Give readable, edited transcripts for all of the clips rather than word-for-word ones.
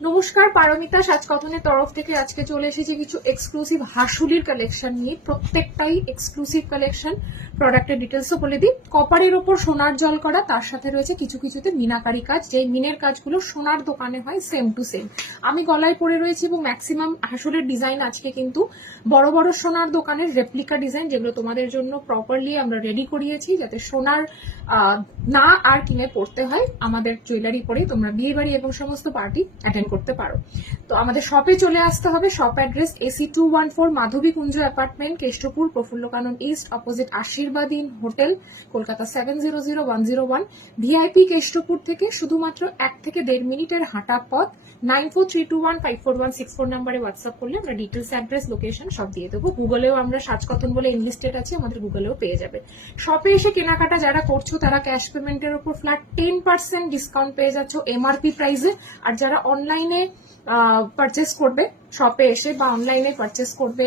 নমস্কার, পারমিতা সাজকথনের তরফ থেকে আজকে চলে এসেছি কিছু এক্সক্লুসিভ হাসুলির কালেকশন নিয়ে। প্রত্যেকটাই এক্সক্লুসিভ কালেকশন। প্রোডাক্টের ডিটেলসও বলে দিই। কপারের ওপর সোনার জল করা, তার সাথে রয়েছে কিছু কিছুতে মিনাকারি কাজ, যেই মিনের কাজগুলো সোনার দোকানে হয় সেম টু সেম। আমি গলায় পরে রয়েছি এবং ম্যাক্সিমাম হাসুলের ডিজাইন আজকে কিন্তু বড় বড় সোনার দোকানের রেপ্লিকা ডিজাইন, যেগুলো তোমাদের জন্য প্রপারলি আমরা রেডি করিয়েছি, যাতে সোনার না আর কিনে পড়তে হয়। আমাদের জুয়েলারি পরে তোমরা বিয়ে বাড়ি এবং সমস্ত পার্টি অ্যাটেন্ড করতে পারো। তো আমাদের শপে চলে আসতে হবে। শপ অ্যাড্রেস AC 214 মাধবী কুঞ্জ অ্যাপার্টমেন্ট, কেষ্টপুর, প্রফুল্ল কানন ইস্ট, অপোজিট আশীর্বাদ in hotel, Kolkata 700101। VIP Keshtopur থেকে শুধুমাত্র 1 থেকে 1.5 মিনিটের হাঁটা পথ। 9432154164 নাম্বারে হোয়াটসঅ্যাপ করলে আমরা ডিটেলস, অ্যাড্রেস, লোকেশন সব দিয়ে দেবো। গুগলেও আমরা সাজকথন বলে ইনলিস্টেড আছে, আমাদের গুগলেও পেয়ে যাবে। শপে এসে কেনাকাটা যারা করছো তারা ক্যাশ পেমেন্টের উপর ফ্ল্যাট 10% ডিসকাউন্ট পেয়ে যাচ্ছ MRP প্রাইসে। আর যারা অনলাইনে পারচেস করবে শপে এসে বা অনলাইনে পারচেস করবে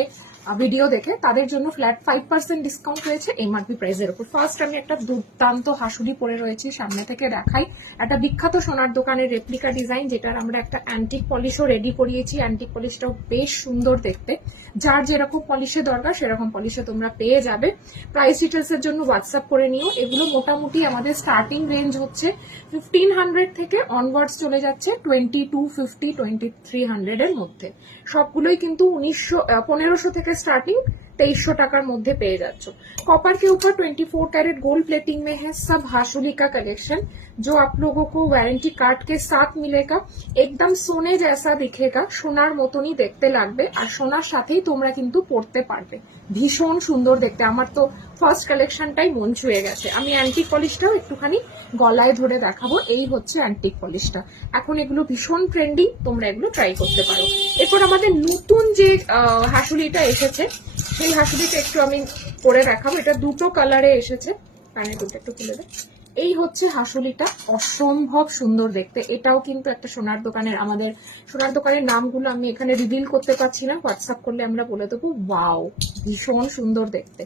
ভিডিও দেখে, তাদের জন্য ফ্ল্যাট 5% ডিসকাউন্ট রয়েছে MRP প্রাইসের উপর। ফার্স্ট আমি একটা দুর্দান্ত হাসুলি পরে রয়েছি, সামনে থেকে দেখাই। একটা বিখ্যাত সোনার দোকানের রেপ্লিকা ডিজাইন, যেটার আমরা একটা অ্যান্টিক পলিশও রেডি করিয়েছি। অ্যান্টিক পলিশটাও বেশ সুন্দর দেখতে। যার যেরকম পলিশে দরকার সেরকম পলিশে তোমরা পেয়ে যাবে। প্রাইস ডিটেলস এর জন্য হোয়াটসঅ্যাপ করে নিও। এগুলো মোটামুটি আমাদের স্টার্টিং রেঞ্জ হচ্ছে 1500 থেকে অনওয়ার্ডস চলে যাচ্ছে 2250, 2300 এর মধ্যে। সবগুলোই কিন্তু 1500 থেকে स्टार्टिंग 2300 টাকার মধ্যে পেয়ে যাচ্ছ। कॉपर के ऊपर 24 कैरेट गोल्ड प्लेटिंग में है सब हाशुली का कलेक्शन, जो आप लोगों को वारंटी कार्ड के साथ मिलेगा। एकदम सोने जैसा दिखेगा, সোনার মতনই দেখতে লাগবে, আর সোনার সাথেই তোমরা কিন্তু পড়তে পারবে। ভীষণ সুন্দর দেখতে। আমার তো ফার্স্ট কালেকশনটাই মন ছুঁয়ে গেছে। আমি অ্যান্টিক পলিশটাও একটুখানি গলায় ধরে দেখাবো। এই হচ্ছে অ্যান্টিক পলিশটা। এখন এগুলো ভীষণ ট্রেন্ডিং, তোমরা এগুলো ট্রাই করতে পারো। এরপর আমাদের নতুন যে হাসুলিটা এসেছে, সেই হাসুলিটা একটু আমি পরে দেখাবো। এটা দুটো কালারে এসেছে। কানের দুটো একটু খুলে দেয়। এই হচ্ছে হাসুলিটা, অসম্ভব সুন্দর দেখতে। এটাও কিন্তু একটা সোনার দোকানের, আমাদের সোনার দোকানের নামগুলো আমি এখানে রিভিল করতে পারছি না, হোয়াটসঅ্যাপ করলে আমরা বলে দেবো। ওয়াও, ভীষণ সুন্দর দেখতে।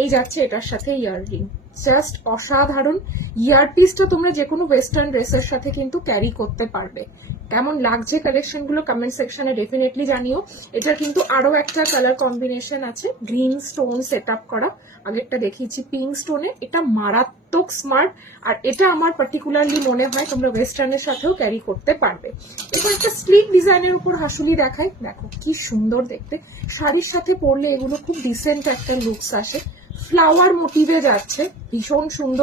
এই যাচ্ছে এটার সাথে ইয়াররিং, জাস্ট অসাধারণ। ইয়ারপিসটা তোমরা যে কোনো ওয়েস্টার্ন ড্রেসের সাথে কিন্তু ক্যারি করতে পারবে। কেমন লাগছে কালেকশন গুলো কমেন্ট সেকশনে ডেফিনেটলি জানিও। এটার কিন্তু আরো একটা কালার কম্বিনেশন আছে, গ্রিন স্টোন সেট আপ করা। আগেরটা দেখিয়েছি পিঙ্ক স্টোনে। এটা মারাত্মক স্মার্ট, আর এটা আমার পার্টিকুলারলি মনে হয় তোমরা ওয়েস্টার্নের সাথেও ক্যারি করতে পারবে। এরপর একটা স্লিক ডিজাইনের উপর হাসুলি দেখাই। দেখো কি সুন্দর দেখতে। শাড়ির সাথে পরলে এগুলো খুব ডিসেন্ট একটা লুকস আসে। ফ্লাওয়ার মোটিভে যাচ্ছে, ভীষণ সুন্দর।